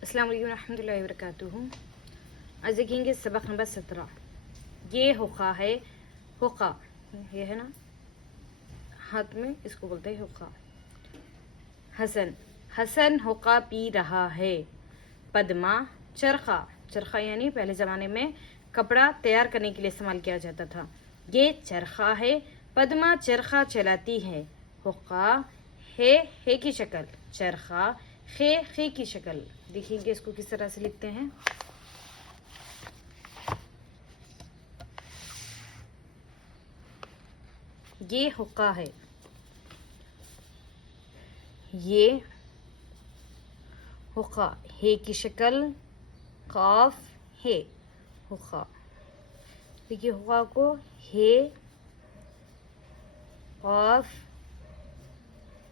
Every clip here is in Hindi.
अस्सलाम वालेकुम रहमतुल्लाहि व बरकातुहू। आज देखेंगे सबक नंबर 17। ये हुक्का है, हुक्का ये है ना हाथ में, इसको बोलते हैं हुक्का। हसन, हसन हुक्का पी रहा है। पद्मा, चरखा, चरखा यानी पहले ज़माने में कपड़ा तैयार करने के लिए इस्तेमाल किया जाता था। ये चरखा है। पद्मा चरखा चलाती है। हुक्का है की शक्ल, चरखा खे की शक्ल। देखिए इसको किस तरह से लिखते हैं। ये हुक्का है, ये हुक्का है की शक्ल, काफ है हुक्का। देखिए हुक्का को है, काफ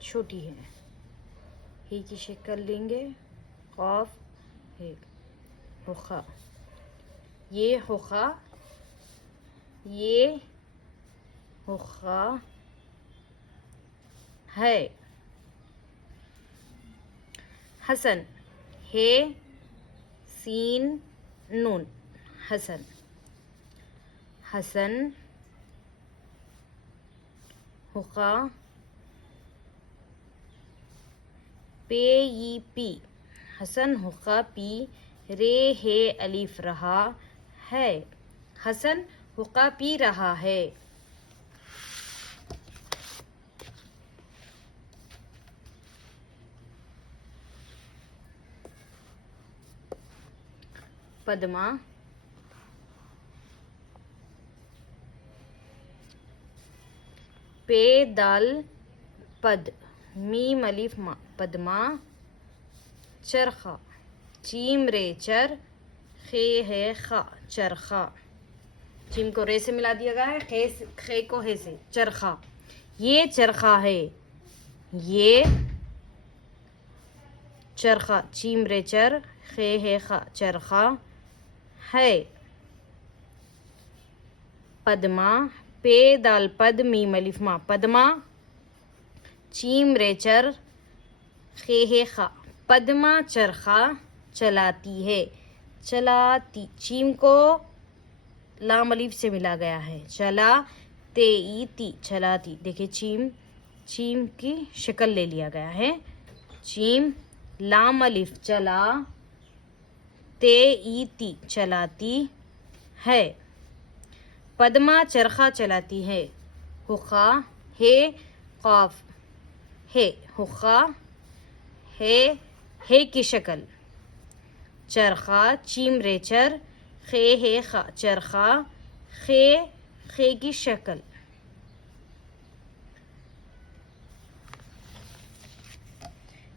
छोटी है की शक्ल लेंगे, काफ है हुक्का। ये हुक्का, ये हुक्का है। हसन है सीन नून, हसन, हसन हुक्का पे ई पी, हसन हुक्का पी रे है अलीफ रहा है। हसन हुक्का पी रहा है। पद्मा, पे दाल पद मीम अलीफ मा, पद्मा। चरखा, चीम रे चर खे है खा, चरखा। चीम को रे से मिला दिया गया है, खे को हे से, चरखा। ये चरखा है, ये चरखा, चीम रे चर खे है खा, चरखा है। पद्मा, पे दाल पद मीम अलिफ मा, पद्मा। चीम रे चर खे है खा, पद्मा चरखा चलाती है। चलाती, चीम को लाम अलिफ से मिला गया है, चला ते ई ती, चलाती। देखिए चीम की शक्ल ले लिया गया है। चीम लाम अलिफ, चला ते ई ती, चलाती है। पद्मा चरखा चलाती है। हुक्का है, काफ है, हुक्का है की शक्ल। चरखा, चीम रे चर खे है खा, चरखा खे की शक्ल।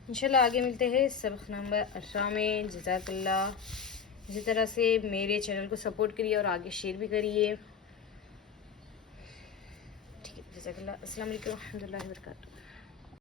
इंशाल्लाह आगे मिलते हैं सबक नंबर 18 में। जज़ाकल्लाह। इसी तरह से मेरे चैनल को सपोर्ट करिए और आगे शेयर भी करिए। ठीक है, जज़ाकल्लाह। अस्सलाम वालेकुम रहमतुल्लाहि व बरकातुहू।